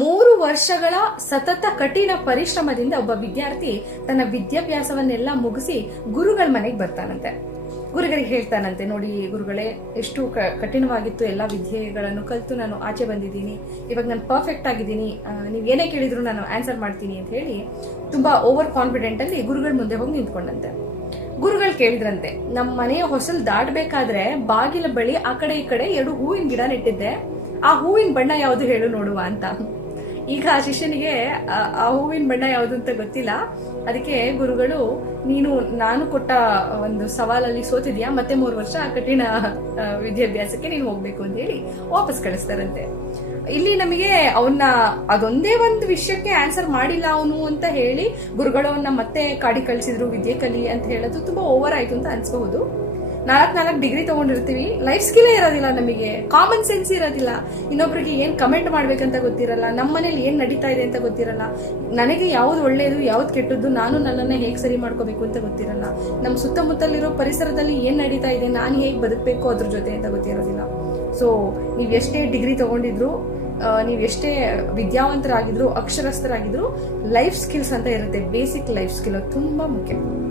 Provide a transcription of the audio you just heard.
ಮೂರು ವರ್ಷಗಳ ಸತತ ಕಠಿಣ ಪರಿಶ್ರಮದಿಂದ ಒಬ್ಬ ವಿದ್ಯಾರ್ಥಿ ತನ್ನ ವಿದ್ಯಾಭ್ಯಾಸವನ್ನೆಲ್ಲ ಮುಗಿಸಿ ಗುರುಗಳ ಮನೆಗೆ ಬರ್ತಾನಂತೆ. ಗುರುಗಳಿಗೆ ಹೇಳ್ತಾನಂತೆ, ನೋಡಿ ಗುರುಗಳೇ, ಎಷ್ಟು ಕಠಿಣವಾಗಿತ್ತು ಎಲ್ಲ ವಿದ್ಯೆಗಳನ್ನು ಕಲಿತು ನಾನು ಆಚೆ ಬಂದಿದ್ದೀನಿ. ಇವಾಗ ನಾನು ಪರ್ಫೆಕ್ಟ್ ಆಗಿದ್ದೀನಿ. ನೀವು ಏನೇ ಕೇಳಿದ್ರು ನಾನು ಆನ್ಸರ್ ಮಾಡ್ತೀನಿ ಅಂತ ಹೇಳಿ ತುಂಬಾ ಓವರ್ ಕಾನ್ಫಿಡೆಂಟ್ ಅಲ್ಲಿ ಗುರುಗಳ ಮುಂದೆ ಹೋಗಿ ನಿಂತ್ಕೊಂಡಂತೆ. ಗುರುಗಳು ಕೇಳಿದ್ರಂತೆ, ನಮ್ಮ ಮನೆಯ ಹೊಸಲು ದಾಟಬೇಕಾದ್ರೆ ಬಾಗಿಲ ಬಳಿ ಆ ಕಡೆ ಈ ಕಡೆ ಎರಡು ಹೂವಿನ ಗಿಡ ನೆಟ್ಟಿದ್ದೆ. ಆ ಹೂವಿನ ಬಣ್ಣ ಯಾವುದು ಹೇಳು ನೋಡುವ ಅಂತ. ಈಗ ಆ ಶಿಷ್ಯನಿಗೆ, ಆ- ಹೂವಿನ ಬಣ್ಣ ಯಾವುದು ಅಂತ ಗೊತ್ತಿಲ್ಲ. ಅದಕ್ಕೆ ಗುರುಗಳು, ನೀನು, ನಾನು ಕೊಟ್ಟ ಒಂದು ಸವಾಲಲ್ಲಿ ಸೋತಿದ್ಯಾ? ಮತ್ತೆ ಮೂರು ವರ್ಷ ಕಠಿಣ ವಿದ್ಯಾಭ್ಯಾಸಕ್ಕೆ ನೀನು ಹೋಗ್ಬೇಕು ಅಂತ ಹೇಳಿ ವಾಪಸ್ ಕಳಿಸ್ತಾರಂತೆ. ಇಲ್ಲಿ ನಮಗೆ ಅವನ್ನ ಅದೊಂದೇ ಒಂದು ವಿಷಯಕ್ಕೆ ಆನ್ಸರ್ ಮಾಡಿಲ್ಲ ಅವನು ಅಂತ ಹೇಳಿ ಗುರುಗಳು ಮತ್ತೆ ಕಾಡಿ ಕಳಿಸಿದ್ರು, ವಿದ್ಯೆ ಕಲಿ ಅಂತ ಹೇಳೋದು ತುಂಬಾ ಓವರ್ ಆಯ್ತು ಅಂತ ಅನ್ಸ್ಬಹುದು. ನಾಲ್ಕು ನಾಲ್ಕು ಡಿಗ್ರಿ ತಗೊಂಡಿರ್ತೀವಿ. ಲೈಫ್ ಸ್ಕಿಲ್ಲೇ ಇರೋದಿಲ್ಲ ನಮಗೆ. ಕಾಮನ್ ಸೆನ್ಸ್ ಇರೋದಿಲ್ಲ. ಇನ್ನೊಬ್ರಿಗೆ ಏನು ಕಮೆಂಟ್ ಮಾಡ್ಬೇಕಂತ ಗೊತ್ತಿರಲ್ಲ. ನಮ್ಮ ಮನೇಲಿ ಏನು ನಡೀತಾ ಇದೆ ಅಂತ ಗೊತ್ತಿರಲ್ಲ. ನನಗೆ ಯಾವ್ದು ಒಳ್ಳೆಯದು ಯಾವ್ದು ಕೆಟ್ಟದ್ದು ನಾನು ನನ್ನನ್ನು ಹೇಗೆ ಸರಿ ಮಾಡ್ಕೋಬೇಕು ಅಂತ ಗೊತ್ತಿರಲ್ಲ. ನಮ್ಮ ಸುತ್ತಮುತ್ತಲಿರೋ ಪರಿಸರದಲ್ಲಿ ಏನು ನಡೀತಾ ಇದೆ, ನಾನು ಹೇಗೆ ಬದುಕಬೇಕು ಅದ್ರ ಜೊತೆ ಅಂತ ಗೊತ್ತಿರೋದಿಲ್ಲ. ಸೊ ನೀವು ಎಷ್ಟೇ ಡಿಗ್ರಿ ತಗೊಂಡಿದ್ರು ನೀವು ಎಷ್ಟೇ ವಿದ್ಯಾವಂತರಾಗಿದ್ರು, ಅಕ್ಷರಸ್ಥರಾಗಿದ್ರು ಲೈಫ್ ಸ್ಕಿಲ್ಸ್ ಅಂತ ಇರುತ್ತೆ. ಬೇಸಿಕ್ ಲೈಫ್ ಸ್ಕಿಲ್ ತುಂಬ ಮುಖ್ಯ.